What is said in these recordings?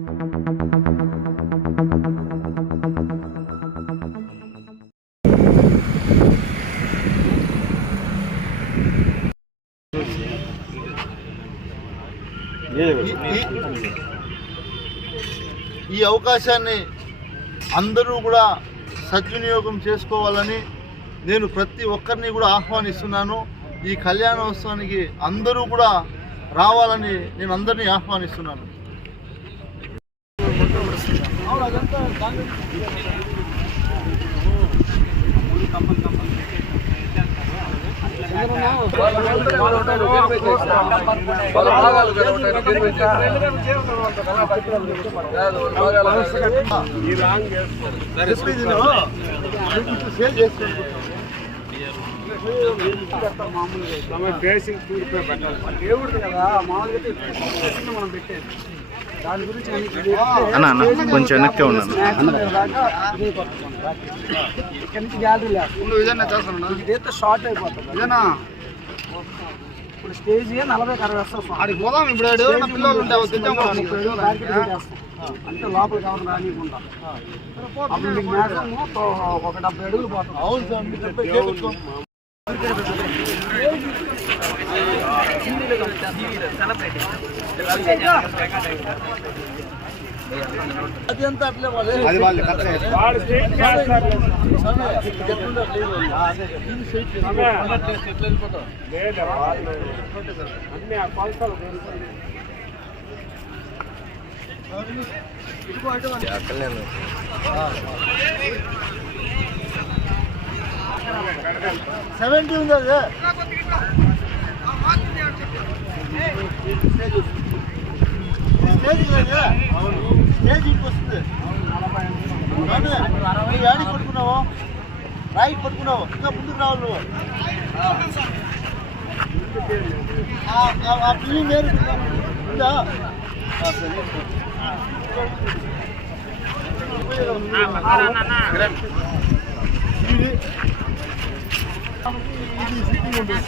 ఈ అవకాశాన్ని అందరూ కూడా సద్వినియోగం చేసుకోవాలని నేను ప్రతి ఒక్కరిని కూడా ఆహ్వానిస్తున్నాను. ఈ కళ్యాణోత్సవానికి అందరూ కూడా రావాలని నేను అందరినీ ఆహ్వానిస్తున్నాను. అన్న కొంచెం వెనక్కి ఉన్నాను. షార్ట్ అయిపోతుంది ఇప్పుడు స్టేజ్ 40-60 వస్తాం. అంటే లోపలికి ఎవరు రానికుండా అప్పుడు మీకు మ్యాక్సిమం ఒక 70 అడుగులు పోతాం. అది అంతా అట్లే సెవెంటీ ఉంది. అది స్టేజ్ వస్తుంది. యాడికి పట్టుకున్నావు? రైట్ పట్టుకున్నావు. ఇంకా ముందుకు రావాలి నువ్వు. ఆ బిల్డింగ్ వేరు ఉందా? ఇది సిట్టింగ్ ఉంటుంది.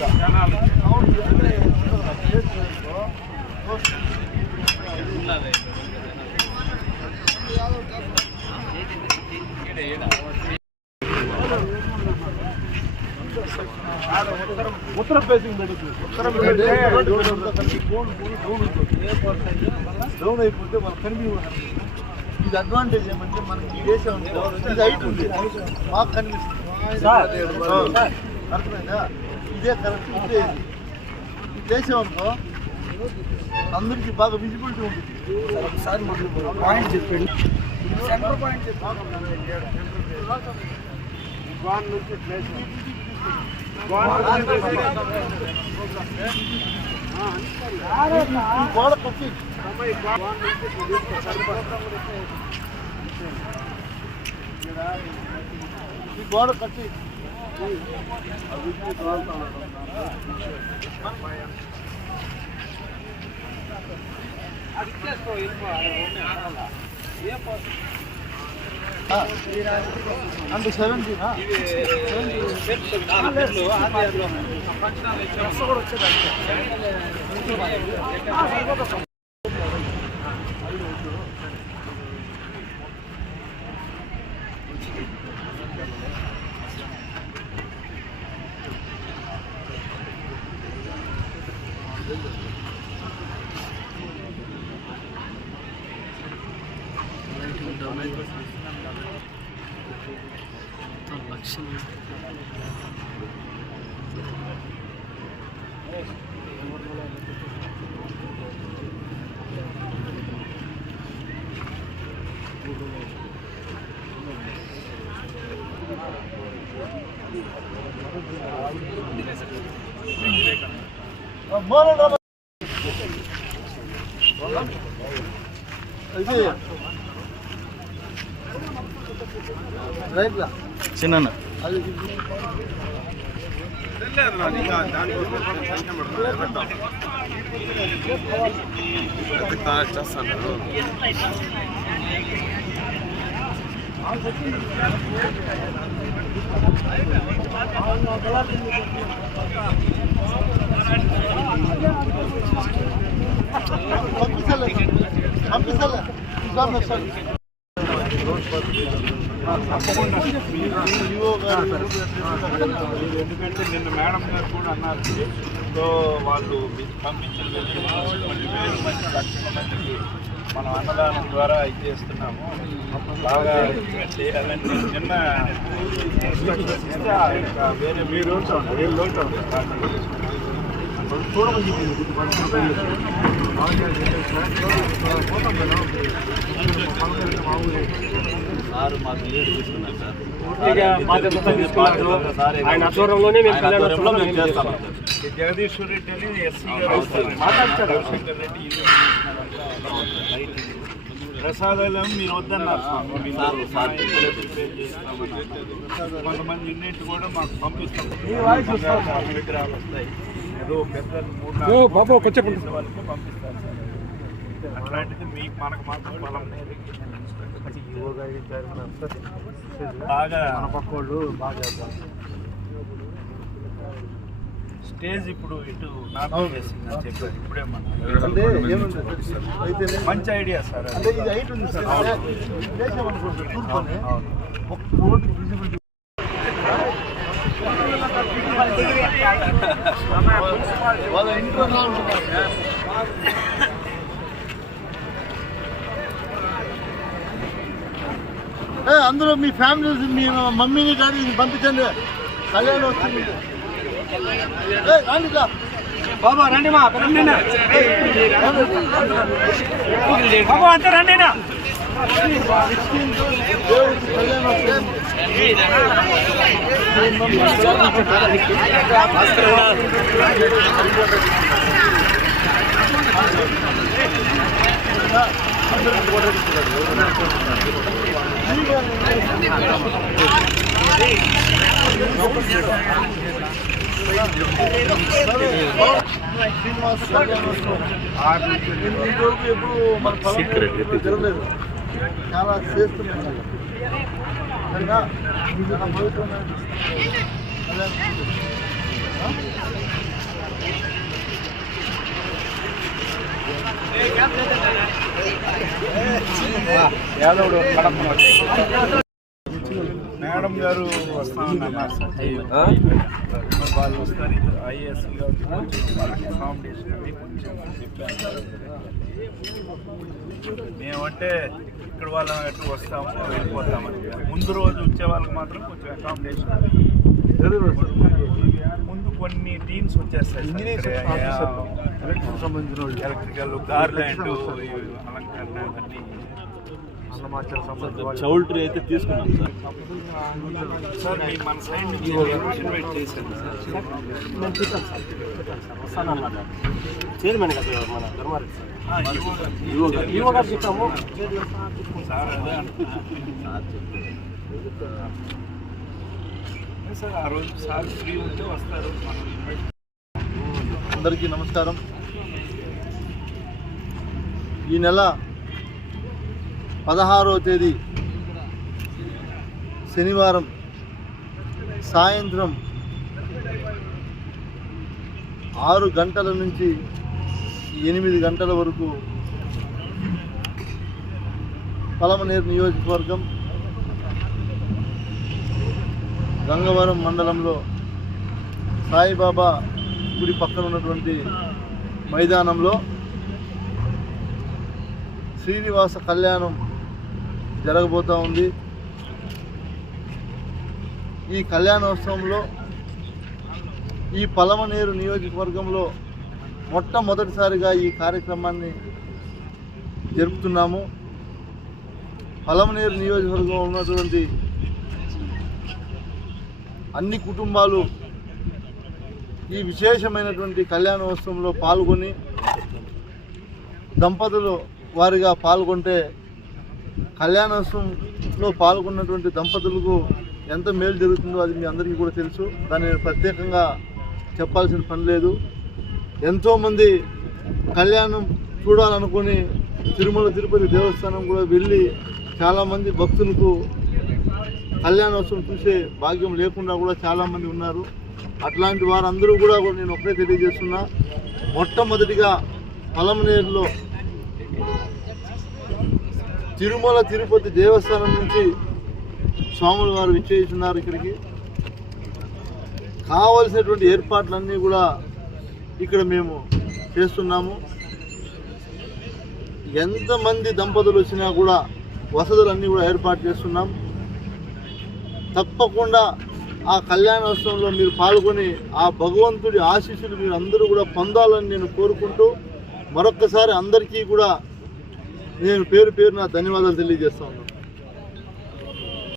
ఉత్తర ఫేసింగ్ డౌన్ అయిపోతే మన కనిపించ. ఇది అడ్వాంటేజ్ ఏమంటే మనకి ఈ దేశం ఇది హైట్ ఉంది, మాకు కనిపిస్తుంది. అర్థమైందా? ఇదే కరెక్ట్. ఇదే ఈ దేశం అనుకో అందరికీ బాగా విజిబిలిటీ ఉంటుంది. ఒకసారి మనం పాయింట్ చెప్పండి. సెంటర్ పాయింట్ చెప్పాను. గోడ కట్టి ఈ గోడ కట్టి అంటే 70 చిన్న పంపిస్తలే ఎందుకంటే నిన్న మేడం గారు కూడా అన్నారు, సో వాళ్ళు పంపించిన మంచి లక్షల మందికి మనం అన్నదానం ద్వారా ఇది చేస్తున్నాము, బాగా చేయాలని నిన్న ఇన్స్ట్రక్షన్స్ ఇస్తే ఇంకా వేరే మీరు సార్ మాకు లీడ్ తీసుకున్నారు సార్, ఆయన ఆధ్వర్యంలోనే మేము చేస్తాం. జగదీశ్వర్ రెడ్డి అని ఎస్సీ గారు రవిశంకర్ రెడ్డి ప్రసాదాలు మీరు వద్దన్నారు స్వామి, కొంతమంది యూనిట్ కూడా మాకు పంపిస్తాం, విగ్రహాలు వస్తాయి, ఏదో పెద్ద 3-4 వాళ్ళకి పంపిస్తారు సార్. అట్లాంటిది మీకు మనకు మాత్రం బలం లేదు, బాగా మన పక్కోళ్ళు బాగా స్టేజ్ ఇప్పుడు ఇటు నార్మల్ చేసింది అని చెప్పారు. ఇప్పుడే మంచి ఐడియా సార్, వాళ్ళ ఇంట్లో అందరూ మీ ఫ్యామిలీ మీ మమ్మీని కానీ పంపించండి, కళ్యాణం వస్తుంది. బాబా రండి మా బాబా అంతా రండి. శ్రీనివాస కళ్యాణోత్సవం ఎప్పుడు మన జరగలేదు, చాలా చేస్తున్నాం. సరేనా, చాలా పవిత్రమైన మేడం గారు వస్తామన్నారు సార్, వాళ్ళు వస్తారు ఐఏఎస్ కాబట్టి వాళ్ళకి అకామిడేషన్ అది కొంచెం చెప్పాను. మేమంటే ఇక్కడ వాళ్ళం ఎటు వస్తాము వెళ్ళిపోతామని, ముందు రోజు వచ్చే వాళ్ళకి మాత్రం కొంచెం అకామిడేషన్ ముందు కొన్ని టీమ్స్ వచ్చేస్తాయి, ఎలక్ట్రికల్, గార్లాండ్, అలంకరణ అన్నీ. చౌల్ట్రీ అయితే తీసుకున్నాం సార్, మీరు మన సైడ్ నుంచి ఇన్వైట్ చేశాను సార్, చైర్మన్ కదా మన ధర్మారెడ్డి సార్, ఈవో గారు చెప్పాము సార్. అదే సార్, ఆ రోజు సార్ ఫ్రీ ఉంటే వస్తారు. అందరికీ నమస్కారం. ఈ నెల 16వ తేదీ శనివారం సాయంత్రం 6 గంటల నుంచి 8 గంటల వరకు పలమనేరు నియోజకవర్గం గంగవరం మండలంలో సాయిబాబా గుడి పక్కన ఉన్నటువంటి మైదానంలో శ్రీనివాస కళ్యాణం జరగబోతూ ఉంది. ఈ కళ్యాణోత్సవంలో ఈ పలమనేరు నియోజకవర్గంలో మొట్టమొదటిసారిగా ఈ కార్యక్రమాన్ని జరుపుతున్నాము. పలమనేరు నియోజకవర్గంలో ఉన్నటువంటి అన్ని కుటుంబాలు ఈ విశేషమైనటువంటి కళ్యాణోత్సవంలో పాల్గొని దంపతులు వారిగా పాల్గొంటే కళ్యాణోత్సవంలో పాల్గొన్నటువంటి దంపతులకు ఎంత మేలు జరుగుతుందో అది మీ అందరికీ కూడా తెలుసు. దాన్ని ప్రత్యేకంగా చెప్పాల్సిన పని లేదు. ఎంతోమంది కళ్యాణం చూడాలనుకుని తిరుమల తిరుపతి దేవస్థానం కూడా వెళ్ళి చాలామంది భక్తులకు కళ్యాణోత్సవం చూసే భాగ్యం లేకుండా కూడా చాలామంది ఉన్నారు. అట్లాంటి వారందరూ కూడా నేను ఒకటే తెలియజేస్తున్నా, మొట్టమొదటిగా పలమనేరులో తిరుమల తిరుపతి దేవస్థానం నుంచి స్వాముల వారు విచ్చేస్తున్నారు. ఇక్కడికి కావలసినటువంటి ఏర్పాట్లన్నీ కూడా ఇక్కడ మేము చేస్తున్నాము. ఎంతమంది దంపతులు వచ్చినా కూడా వసతులన్నీ కూడా ఏర్పాటు చేస్తున్నాం. తప్పకుండా ఆ కళ్యాణోత్సవంలో మీరు పాల్గొని ఆ భగవంతుడి ఆశీస్సులు మీరు అందరూ కూడా పొందాలని నేను కోరుకుంటూ మరొక్కసారి అందరికీ కూడా నేను పేరు పేరున ధన్యవాదాలు తెలియజేస్తా ఉన్నాను.